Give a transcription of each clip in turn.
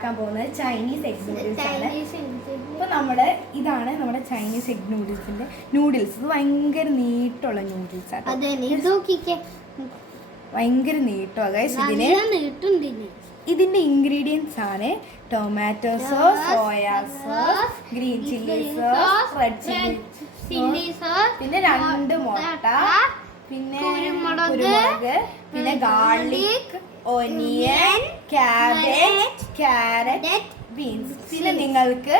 ഉണ്ടാക്കാൻ പോകുന്നത് Chinese egg noodles ആണ്. അപ്പോൾ ഇതാണ് നമ്മുടെ ചൈനീസ് എഗ് നൂഡിൽസിന്റെ നൂഡിൽസ്. ഇത് ഭയങ്കര നീട്ടുള്ള നൂഡിൽസ് ആണ്. ഭയങ്കര നീട്ടമാണ് ഗൈസ്. ഇതിന്റെ ഇൻഗ്രീഡിയൻസ് ആണ് tomato sauce, soya sauce, green chilli sauce, red chilli sauce, പിന്നെ 2 മുട്ട, പിന്നെ കുരുമുളക്, പിന്നെ ഗാർലിക്, ഒനിയൻ, ക്യാരറ്റ്, ബീൻസ്. പിന്നെ നിങ്ങൾക്ക്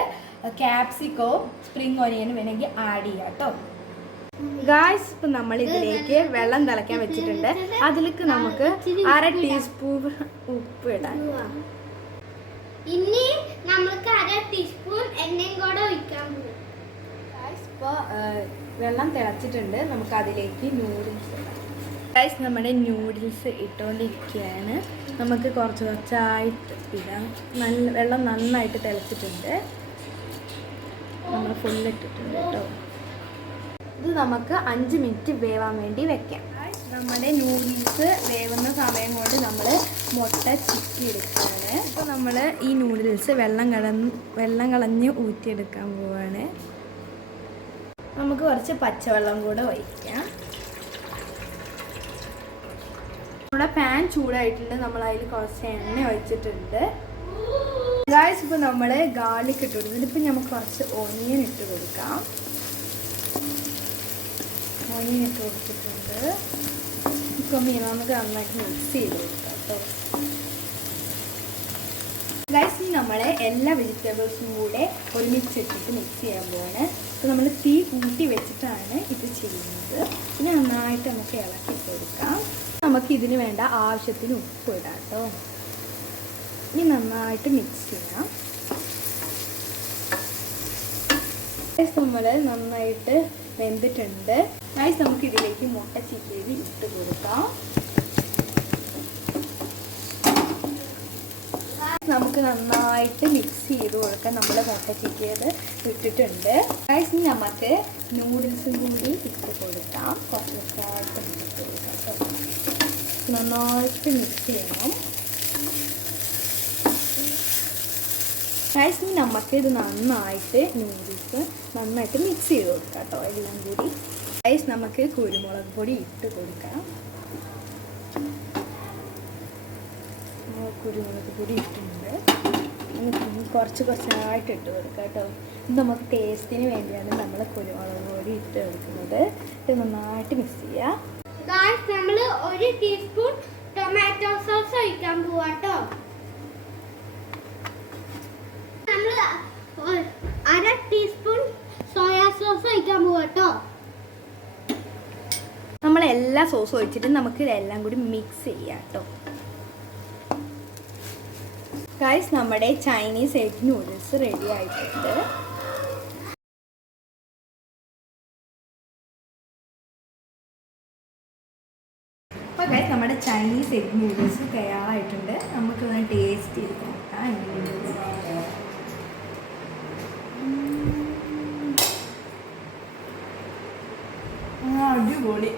ക്യാപ്സിക്കോ, സ്പ്രിംഗ് ഒനിയൻ വേണമെങ്കിൽ ആഡ് ചെയ്യാം കേട്ടോ. ഗായ്സ്, ഇപ്പം നമ്മൾ ഇതിലേക്ക് വെള്ളം തിളയ്ക്കാൻ വെച്ചിട്ടുണ്ട്. അതിലേക്ക് നമുക്ക് 1/2 ടീസ്പൂൺ ഉപ്പ് ഇടാം. ഇനി നമുക്ക് 1/2 ടീസ്പൂൺ എണ്ണയും കൂടെ ഒഴിക്കാൻ പോകും. ഗായ്സ്, ഇപ്പോൾ വെള്ളം തിളച്ചിട്ടുണ്ട്. നമുക്ക് അതിലേക്ക് നൂഡിൽസ് ഇടാം. ഗായ്സ്, നമ്മുടെ നൂഡിൽസ് ഇട്ടുകൊണ്ടിരിക്കുകയാണ്. നമുക്ക് കുറച്ചായിട്ട് ഇടാം. വെള്ളം നന്നായിട്ട് തിളച്ചിട്ടുണ്ട്. നമ്മൾ ഫുള്ള് ഇട്ടിട്ടുണ്ട് കേട്ടോ. ഇത് നമുക്ക് 5 മിനിറ്റ് വേവാൻ വേണ്ടി വെക്കാം. നമ്മുടെ നൂഡിൽസ് വേവുന്ന സമയം കൊണ്ട് നമ്മൾ മുട്ട ചിക്കി എടുക്കുകയാണ്. അപ്പോൾ നമ്മൾ ഈ നൂഡിൽസ് വെള്ളം കളഞ്ഞ് ഊറ്റിയെടുക്കാൻ പോവുകയാണ്. നമുക്ക് കുറച്ച് പച്ചവെള്ളം കൂടെ ഒഴിക്കാം. നമ്മുടെ പാൻ ചൂടായിട്ടുണ്ട്. നമ്മൾ അതിൽ കുറച്ച് എണ്ണ ഒഴിച്ചിട്ടുണ്ട്. ഗായ്സ്, ഇപ്പോൾ നമ്മൾ ഗാർലിക് ഇട്ട് കൊടുക്കുന്നത്. ഇപ്പം നമുക്ക് കുറച്ച് ഓനിയൻ ഇട്ട് കൊടുക്കാം. ഓനിയൻ ഇട്ട് കൊടുത്തിട്ടുണ്ട്. ഇപ്പം നമുക്ക് നന്നായിട്ട് മിക്സ് ചെയ്ത് കൊടുക്കാം കേട്ടോ. ഗൈസ്, ഇനി നമ്മൾ എല്ലാ വെജിറ്റബിൾസും കൂടെ ഒരുമിച്ചിട്ടിട്ട് മിക്സ് ചെയ്യാൻ പോവാണ്. അപ്പോൾ നമ്മൾ തീ കൂട്ടി വെച്ചിട്ടാണ് ഇത് ചെയ്യുന്നത്. പിന്നെ നന്നായിട്ട് നമുക്ക് ഇളക്കി കൊടുക്കാം. നമുക്ക് ഇതിന് വേണ്ട ആവശ്യത്തിന് ഉപ്പ് ഇടാം കേട്ടോ. ഇനി നന്നായിട്ട് മിക്സ് ചെയ്യാം. നമ്മൾ നന്നായിട്ട് വെന്തിട്ടുണ്ട്. ഗൈസ്, നമുക്ക് ഇതിലേക്ക് മുട്ട ചിക്കിയത് ഇട്ട് കൊടുക്കാം. നമുക്ക് നന്നായിട്ട് മിക്സ് ചെയ്ത് കൊടുക്കാം. നമ്മൾ മുട്ട ചിക്കിയത് ഇട്ടിട്ടുണ്ട്. ഗൈസ്, ഇനി നമുക്ക് നൂഡിൽസും കൂടി ഇട്ട് കൊടുക്കാം. കുറച്ചായിട്ട് ഇട്ട് കൊടുക്കാം. നന്നായിട്ട് മിക്സ് ചെയ്യണം. ഗൈസ്, ഇനി നമുക്ക് ഇത് നന്നായിട്ട് നൂഡിൽസ് നന്നായിട്ട് മിക്സ് ചെയ്ത് കൊടുക്കാം കേട്ടോ എല്ലാം കൂടി. ഗൈസ്, നമുക്ക് കുരുമുളക് പൊടി ഇട്ട് കൊടുക്കാം. കുരുമുളക് പൊടി ഇട്ടിട്ടുണ്ട്. കുറച്ചായിട്ട് ഇട്ട് കൊടുക്കാം കേട്ടോ. ഇത് നമുക്ക് ടേസ്റ്റിന് വേണ്ടിയാണ് നമ്മൾ കുരുമുളക് പൊടി ഇട്ട് കൊടുക്കുന്നത്. ഇത് നന്നായിട്ട് മിക്സ് ചെയ്യാം. നമ്മൾ 1 ടീസ്പൂൺ ടൊമാറ്റോ സോസ് ഒഴിക്കാൻ പോവാട്ടോ. നമ്മൾ 1/2 ടീസ്പൂൺ സോയാ സോസ് ഒഴിക്കാൻ പോവാട്ടോ. നമ്മളെല്ലാ സോസും ഒഴിച്ചിട്ട് നമുക്ക് ഇതെല്ലാം കൂടി മിക്സ് ചെയ്യാം കേട്ടോ. ഗൈസ്, നമ്മുടെ ചൈനീസ് എഗ് നൂഡിൽസ് റെഡി ആയിട്ടുണ്ട്. അപ്പോൾ ഗൈസ്, നമ്മുടെ ചൈനീസ് എഗ് നൂഡിൽസ് തയ്യാറായിട്ടുണ്ട്. നമുക്കൊന്ന് ടേസ്റ്റ് ചെയ്ത് നോക്കാം. അടിപൊളി.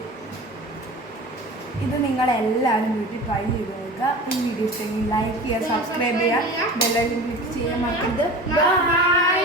ഇത് നിങ്ങളെല്ലാവരും വീട്ടിൽ ട്രൈ ചെയ്ത് നോക്കുക. ഈ വീഡിയോ ഇഷ്ടമെങ്കിൽ ലൈക്ക് ചെയ്യുക, സബ്സ്ക്രൈബ് ചെയ്യുക, ബെൽ ഐക്കൺ ക്ലിക്ക് ചെയ്യാൻ മറക്കരുത്. ബൈ.